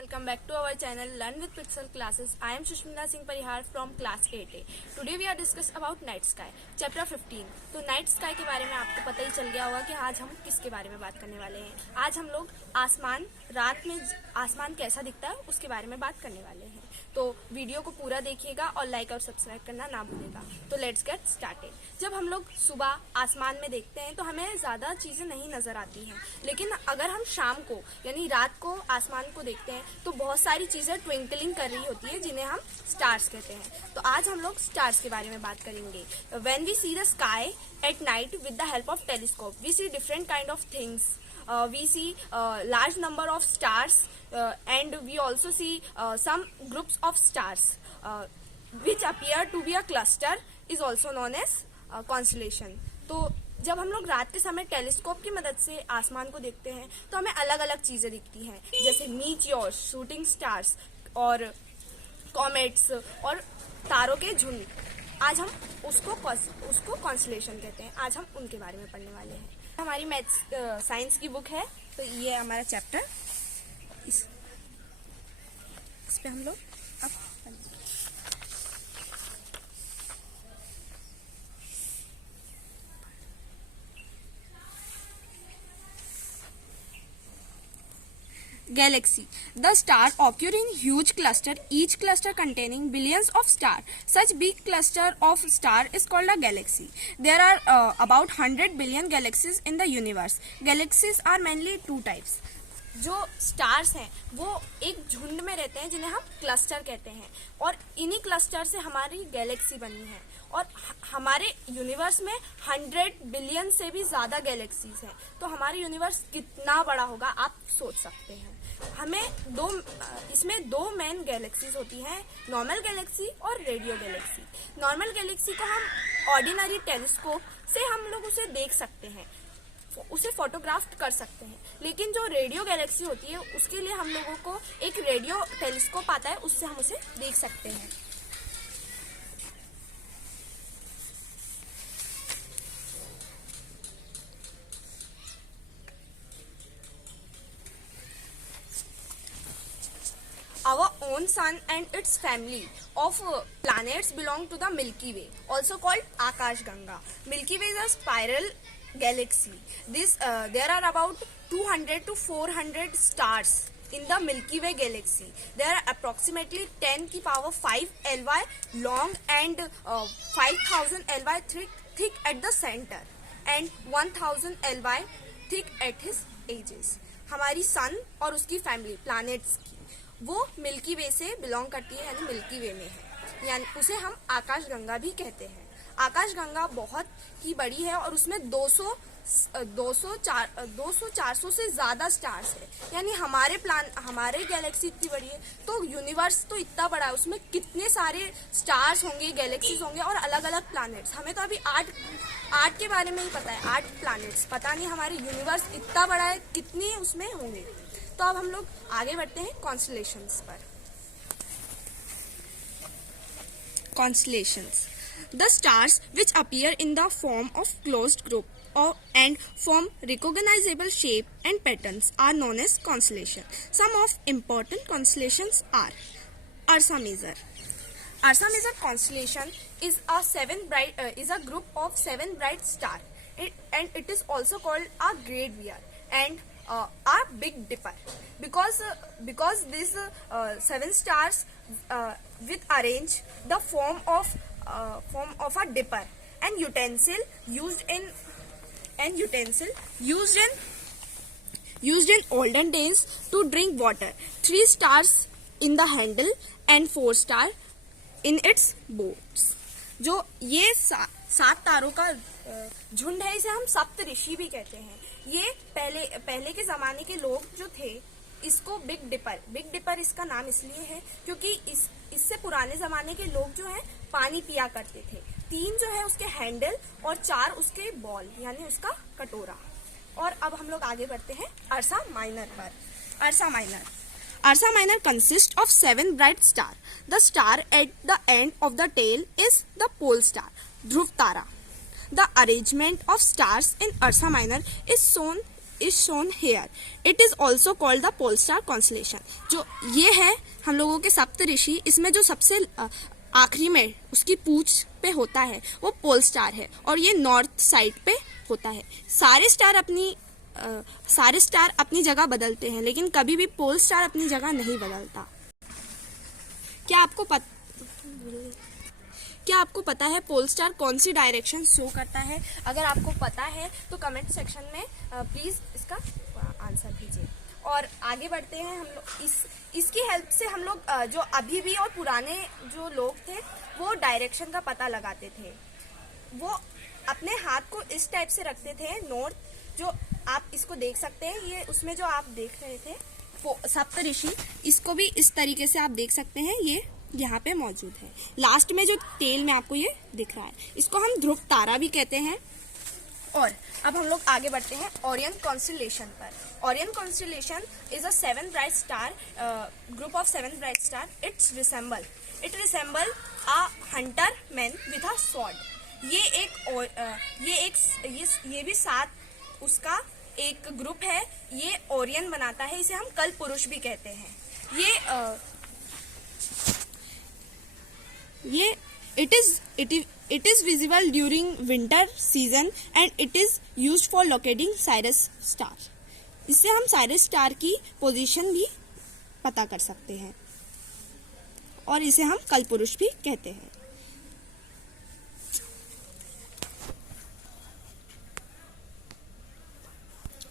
Welcome back to our channel Learn with Pixel Classes. I am Sushmita Singh Parihar from class 8A. Today we are discuss about night sky, chapter 15. तो night sky के बारे में आपको पता ही चल गया होगा कि आज हम किसके बारे में बात करने वाले हैं। आज हम लोग आसमान, रात में आसमान कैसा दिखता है उसके बारे में बात करने वाले हैं। तो वीडियो को पूरा देखिएगा और लाइक और सब्सक्राइब करना ना भूलिएगा। तो लेट्स गेट स्टार्टेड। जब हम लोग सुबह आसमान में देखते हैं तो हमें ज़्यादा चीज़ें नहीं नज़र आती हैं, लेकिन अगर हम शाम को यानी रात को आसमान को देखते हैं तो बहुत सारी चीज़ें ट्विंकलिंग कर रही होती है जिन्हें हम स्टार्स कहते हैं। तो आज हम लोग स्टार्स के बारे में बात करेंगे। When we see the sky at night with the help of telescope we see different kind of things. We see large number of stars and we also see some groups of stars which appear to be a cluster is also known as constellation. तो जब हम लोग रात के समय telescope की मदद से आसमान को देखते हैं तो हमें अलग अलग चीज़ें दिखती हैं, जैसे मीटियोर्स, शूटिंग स्टार्स और कॉमेट्स और तारों के झुंड. आज हम उसको कॉन्स्टलेशन कहते हैं. आज हम उनके बारे में पढ़ने वाले हैं. हमारी मैथ्स साइंस की बुक है, तो ये है हमारा चैप्टर. इस पे हम लोग अब Galaxy. The stars occur in huge cluster, each cluster containing billions of stars. Such big cluster of star is called a galaxy. There are about 100 billion galaxies in the universe. Galaxies are mainly two types. जो stars हैं वो एक झुंड में रहते हैं जिन्हें हम क्लस्टर कहते हैं, और इन्हीं क्लस्टर से हमारी गैलेक्सी बनी है. और हमारे यूनिवर्स में 100 बिलियन से भी ज़्यादा गैलेक्सीज हैं. तो हमारा यूनिवर्स कितना बड़ा होगा आप सोच सकते हैं. इसमें दो मेन गैलेक्सीज होती हैं, नॉर्मल गैलेक्सी और रेडियो गैलेक्सी. नॉर्मल गैलेक्सी को हम ऑर्डिनरी टेलीस्कोप से हम लोग उसे देख सकते हैं, उसे फोटोग्राफ कर सकते हैं. लेकिन जो रेडियो गैलेक्सी होती है उसके लिए हम लोगों को एक रेडियो टेलीस्कोप आता है, उससे हम उसे देख सकते हैं. Our own sun and its family of planets belong to the Milky Way, also called Akashganga. Milky Way is a spiral galaxy. There are about 200 to 400 stars in the Milky Way galaxy. There are approximately 10 की power 5 LY long and 5000 LY thick at the center and 1000 LY thick at his edges. हमारी सन और उसकी family planets की वो milky वे से belong करती है, यानी मिल्की वे में है, यानी उसे हम आकाशगंगा भी कहते हैं. आकाशगंगा बहुत ही बड़ी है और उसमें 200-400 से ज़्यादा स्टार्स है. यानी हमारे गैलेक्सी इतनी बड़ी है तो यूनिवर्स तो इतना बड़ा है, उसमें कितने सारे स्टार्स होंगे, गैलेक्सीज होंगे और अलग अलग प्लैनेट्स. हमें तो अभी आठ के बारे में ही पता है, 8 प्लैनेट्स. पता नहीं हमारे यूनिवर्स इतना बड़ा है कितने उसमें होंगे. तो अब हम लोग आगे बढ़ते हैं कॉन्स्टलेशंस पर. Constellations. The stars which appear in the form of closed group and form recognizable shape and patterns are known as constellation. Some of important constellations are Ursa Major. Ursa Major constellation is a group of 7 bright stars, and it is also called a Great Bear and a Big Dipper because these 7 stars with arrange the form of a dipper and utensil used in olden days to drink water. 3 stars in the handle and 4 stars in its boats. जो ये 7 तारों का झुंड है, इसे हम सप्त ऋषि भी कहते हैं. ये पहले के ज़माने के लोग जो थे इसको बिग डिपर इसका नाम इसलिए है क्योंकि इससे पुराने ज़माने के लोग जो हैं पानी पिया करते थे. 3 जो है उसके हैंडल और 4 उसके बॉल यानी उसका कटोरा. और अब हम लोग आगे बढ़ते हैं अर्सा माइनर पर. Ursa Minor consists of 7 bright stars. The star at the end of the tail is the pole star, Dhruv Tara. The arrangement of stars in Ursa Minor is shown is shown here. It is also called the pole star constellation. जो ये है हम लोगों के सप्त ऋषि, इसमें जो सबसे आखिरी में उसकी पूंछ पे होता है वो पोल स्टार है और ये नॉर्थ साइड पे होता है. सारे स्टार अपनी जगह बदलते हैं लेकिन कभी भी पोल स्टार अपनी जगह नहीं बदलता. क्या आपको पता है पोल स्टार कौन सी डायरेक्शन शो करता है? अगर आपको पता है तो कमेंट सेक्शन में प्लीज इसका आंसर दीजिए. और आगे बढ़ते हैं हम लोग. इसकी हेल्प से हम लोग जो अभी भी और पुराने जो लोग थे वो डायरेक्शन का पता लगाते थे. वो अपने हाथ को इस टाइप से रखते थे नॉर्थ, जो आप इसको देख सकते हैं. ये उसमें जो आप देख रहे थे सप्तऋषि, इसको भी इस तरीके से आप देख सकते हैं. ये यहाँ पे मौजूद है. लास्ट में जो टेल में आपको ये दिख रहा है इसको हम ध्रुव तारा भी कहते हैं. और अब हम लोग आगे बढ़ते हैं ओरियन कॉन्स्टेलेशन पर. Orion constellation is a 7 bright star group of 7 bright star. It resemble a Hunter man with a sword. ये भी 7 उसका एक ग्रुप है. ये ओरियन बनाता है. इसे हम कल पुरुष भी कहते हैं. It is visible during winter season and it is used for locating Sirius star. इससे हम साइरस स्टार की पोजीशन भी पता कर सकते हैं और इसे हम कलपुरुष भी कहते हैं.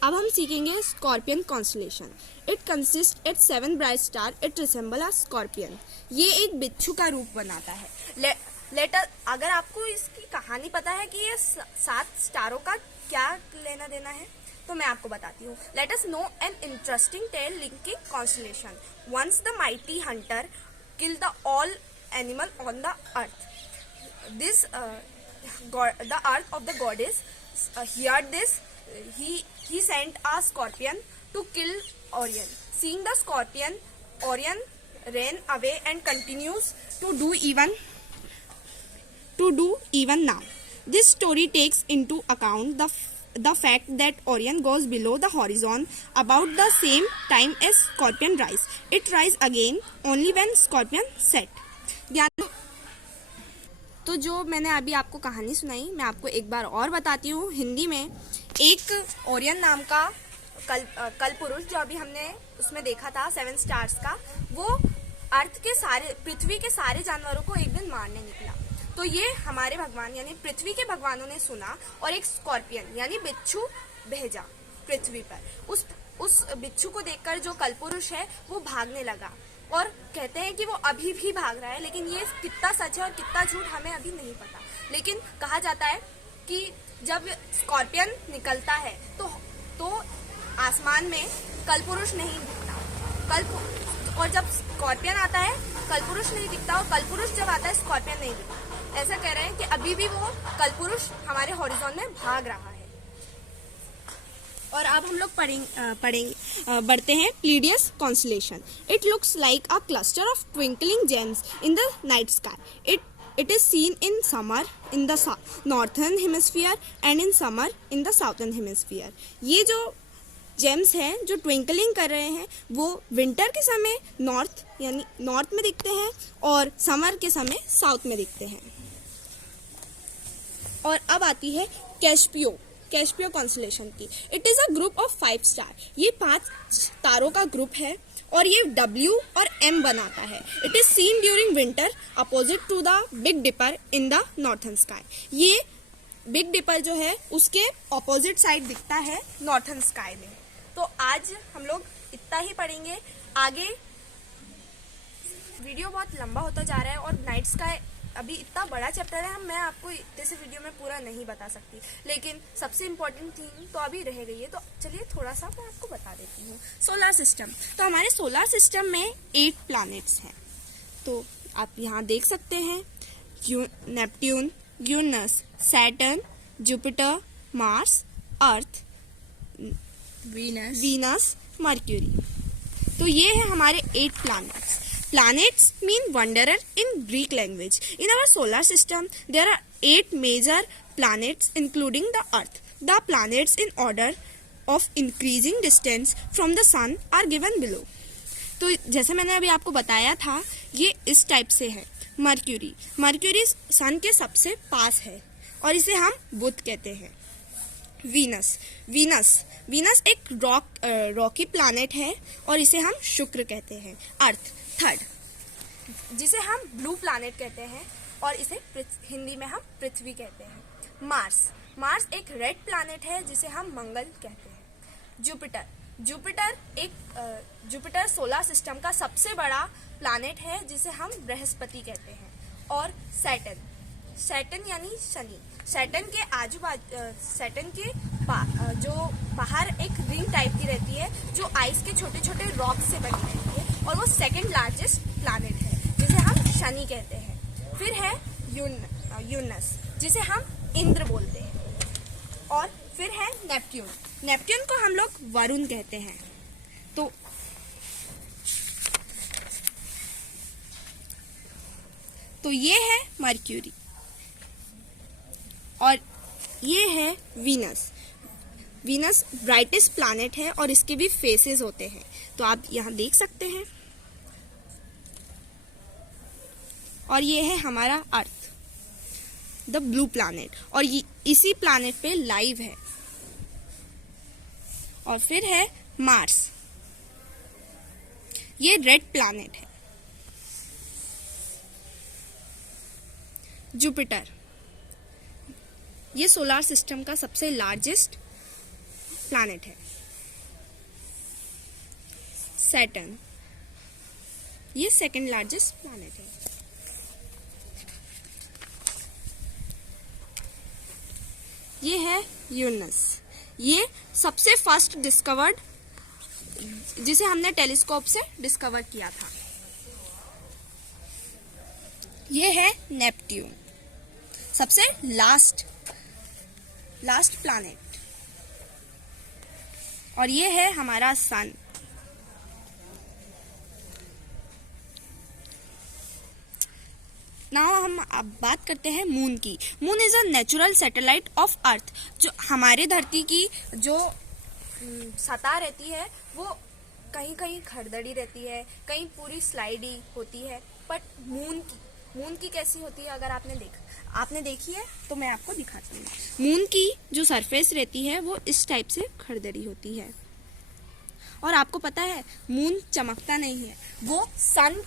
अब हम सीखेंगे scorpion constellation. It consist at 7 bright star. It resemble a scorpion. ये एक बिच्छू का रूप बनाता है. अगर आपको इसकी कहानी पता है कि ये 7 स्टारों का क्या लेना देना है तो मैं आपको बताती हूँ. Let us know an interesting tale linking constellation. Once the mighty hunter kill the all animal on the earth. This the earth of the goddess heard this. He sent a scorpion to kill Orion. Seeing the scorpion, Orion ran away and continues to do even now. This story takes into account the fact that Orion goes below the horizon about the same time as Scorpion rise. It rise again only when Scorpion set. तो जो मैंने अभी आपको कहानी सुनाई मैं आपको एक बार और बताती हूँ हिंदी में. एक ओरियन नाम का कलपुरुष जो अभी हमने उसमें देखा था 7 स्टार्स का, वो पृथ्वी के सारे जानवरों को एक दिन मारने निकला. तो ये हमारे भगवान यानी पृथ्वी के भगवानों ने सुना और एक स्कॉर्पियन यानी बिच्छू भेजा पृथ्वी पर. उस बिच्छू को देखकर जो कलपुरुष है वो भागने लगा और कहते हैं कि वो अभी भी भाग रहा है. लेकिन ये कितना सच है और कितना झूठ हमें अभी नहीं पता. लेकिन कहा जाता है कि जब स्कॉर्पियन निकलता है तो आसमान में कलपुरुष नहीं दिखता. और जब स्कॉर्पियन आता है कलपुरुष नहीं दिखता और कलपुरुष जब आता है स्कॉर्पियन नहीं दिखता. ऐसा कह रहे हैं कि अभी भी वो कलपुरुष हमारे हॉरिजॉन में भाग रहा है. और अब हम लोग बढ़ते हैं Pleiades constellation. It looks like a cluster of twinkling gems in the night sky. It is seen in summer in the northern hemisphere and in summer in the southern hemisphere. ये जो जेम्स हैं जो twinkling कर रहे हैं वो winter के समय नॉर्थ में दिखते हैं और समर के समय साउथ में दिखते हैं. और अब आती है कैस्पियो कॉन्स्टेलेशन की. It is a group of 5 star. ये 5 तारों का ग्रुप है और ये W और M बनाता है. It is seen during winter opposite to the Big Dipper in the northern sky. ये बिग डिपर जो है उसके अपोजिट साइड दिखता है नॉर्थन स्काई में. तो आज हम लोग इतना ही पढ़ेंगे. आगे वीडियो बहुत लंबा होता जा रहा है और नाइट स्काई अभी इतना बड़ा चैप्टर है, मैं आपको इतने से वीडियो में पूरा नहीं बता सकती. लेकिन सबसे इम्पोर्टेंट थीम तो अभी रह गई है. तो चलिए थोड़ा सा मैं आपको बता देती हूँ. Solar system. तो हमारे सोलर सिस्टम में 8 प्लैनेट्स हैं. तो आप यहाँ देख सकते हैं Neptune, Uranus, Saturn, Jupiter, Mars, Earth, Venus, Mercury. तो ये है हमारे 8 planets. Planets mean wanderer in Greek language. In our solar system, there are 8 major planets including the Earth. The planets in order of increasing distance from the sun are given below. तो जैसे मैंने अभी आपको बताया था, ये इस type से है। मर्क्यूरी, मर्क्यूरी सन के सबसे पास है और इसे हम बुध कहते हैं। वीनस, वीनस वीनस एक रॉकी प्लैनेट है और इसे हम शुक्र कहते हैं। अर्थ, थर्ड, जिसे हम ब्लू प्लैनेट कहते हैं और इसे हिंदी में हम पृथ्वी कहते हैं। मार्स, मार्स एक रेड प्लैनेट है जिसे हम मंगल कहते हैं। जुपिटर, जुपिटर सोलर सिस्टम का सबसे बड़ा प्लैनेट है जिसे हम बृहस्पति कहते हैं। और सैटर्न, सैटर्न यानी शनि, सैटर्न के आजू बाजू, सैटर्न के जो बाहर एक रिंग टाइप की रहती है जो आइस के छोटे छोटे रॉक से बनी रहती है और वो सेकंड लार्जेस्ट प्लैनेट है जिसे हम शनि कहते हैं। फिर है यूरनस जिसे हम इंद्र बोलते हैं। और फिर है नेपट्यून, नेपट्यून को हम लोग वरुण कहते हैं। तो ये है मर्क्यूरी और ये है वीनस। वीनस ब्राइटेस्ट प्लैनेट है और इसके भी फेसेस होते हैं, तो आप यहाँ देख सकते हैं। और ये है हमारा अर्थ, द ब्लू प्लैनेट, और ये इसी प्लैनेट पे लाइव है। और फिर है मार्स, ये रेड प्लैनेट है। जुपिटर, ये सोलर सिस्टम का सबसे लार्जेस्ट प्लैनेट है। सैटर्न, ये सेकंड लार्जेस्ट प्लैनेट है। ये है यूरनस, ये सबसे फर्स्ट डिस्कवर्ड, जिसे हमने टेलीस्कोप से डिस्कवर किया था। ये है नेपट्यून, सबसे लास्ट प्लैनेट। और ये है हमारा सन। नाउ हम अब बात करते हैं मून की। Moon is a natural satellite of earth. जो हमारे धरती की जो सतह रहती है वो कहीं कहीं खड़दड़ी रहती है, कहीं पूरी स्लाइडी होती है, बट मून की कैसी होती है अगर आपने देखी है तो मैं आपको दिखाती हूँ। मून की जो सरफेस रहती है वो इस टाइप से खड़दड़ी होती है। और आपको पता है मून चमकता नहीं है, वो सन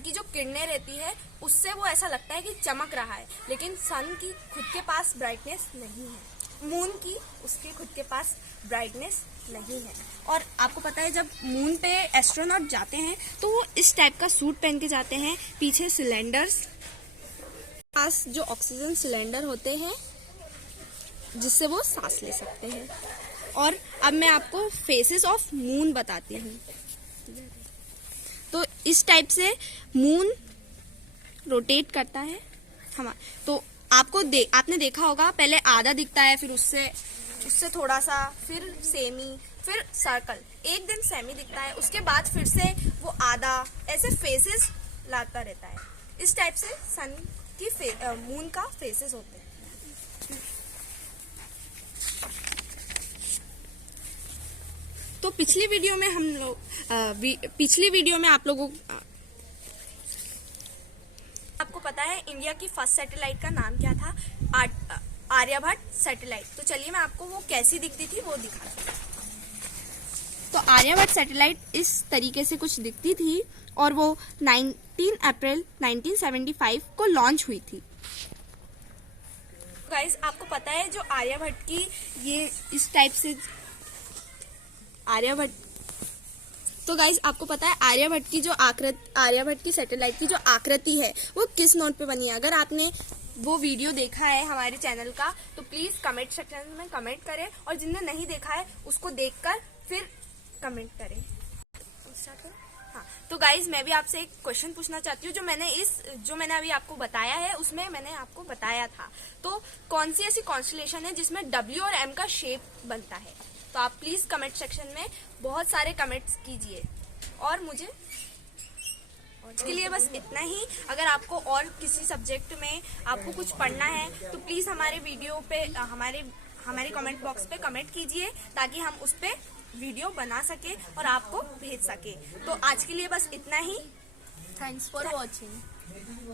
की जो किरणें रहती है उससे वो ऐसा लगता है कि चमक रहा है, लेकिन सन की खुद के पास ब्राइटनेस नहीं है, मून की उसके खुद के पास ब्राइटनेस नहीं है। और आपको पता है जब मून पे एस्ट्रोनॉट जाते हैं तो वो इस टाइप का सूट पहन के जाते हैं, पीछे सिलेंडर्स, पास जो ऑक्सीजन सिलेंडर होते हैं जिससे वो सांस ले सकते हैं। और अब मैं आपको फेसेस ऑफ मून बताती हूँ। तो इस टाइप से मून रोटेट करता है तो आपने देखा होगा, पहले आधा दिखता है, फिर उससे थोड़ा सा, फिर सेमी, फिर सर्कल, एक दिन सेमी दिखता है, उसके बाद फिर से वो आधा, ऐसे फेसेस लाता रहता है। इस टाइप से सन की मून का फेसेस होते हैं। तो पिछली वीडियो में आप लोगों आपको पता है इंडिया की फर्स्ट सैटेलाइट का नाम क्या था? आर्यभट्ट सैटेलाइट। तो चलिए मैं आपको वो कैसी दिखती थी वो दिखाती हूँ। तो आर्यभट्ट सैटेलाइट इस तरीके से कुछ दिखती थी और वो 19 अप्रैल 1975 को लॉन्च हुई थी। गाइस आपको पता है जो आर्यभट्ट की ये इस टाइप से तो गाइस आपको पता है आर्यभट्ट की सैटेलाइट की जो आकृति है वो किस नोट पे बनी है? अगर आपने वो वीडियो देखा है हमारे चैनल का तो प्लीज कमेंट सेक्शन में कमेंट करें, और जिनने नहीं देखा है उसको देखकर फिर कमेंट करें। हाँ, तो गाइज मैं भी आपसे एक क्वेश्चन पूछना चाहती हूँ। जो मैंने अभी आपको बताया है उसमें मैंने आपको बताया था, तो कौन सी ऐसी कॉन्स्टलेशन है जिसमें W और M का शेप बनता है? तो आप प्लीज कमेंट सेक्शन में बहुत सारे कमेंट्स कीजिए। और मुझे इसके लिए बस इतना ही। अगर आपको और किसी सब्जेक्ट में आपको कुछ पढ़ना है तो प्लीज हमारे हमारे कमेंट बॉक्स पे कमेंट कीजिए ताकि हम उस पर वीडियो बना सके और आपको भेज सके। तो आज के लिए बस इतना ही। Thanks for watching.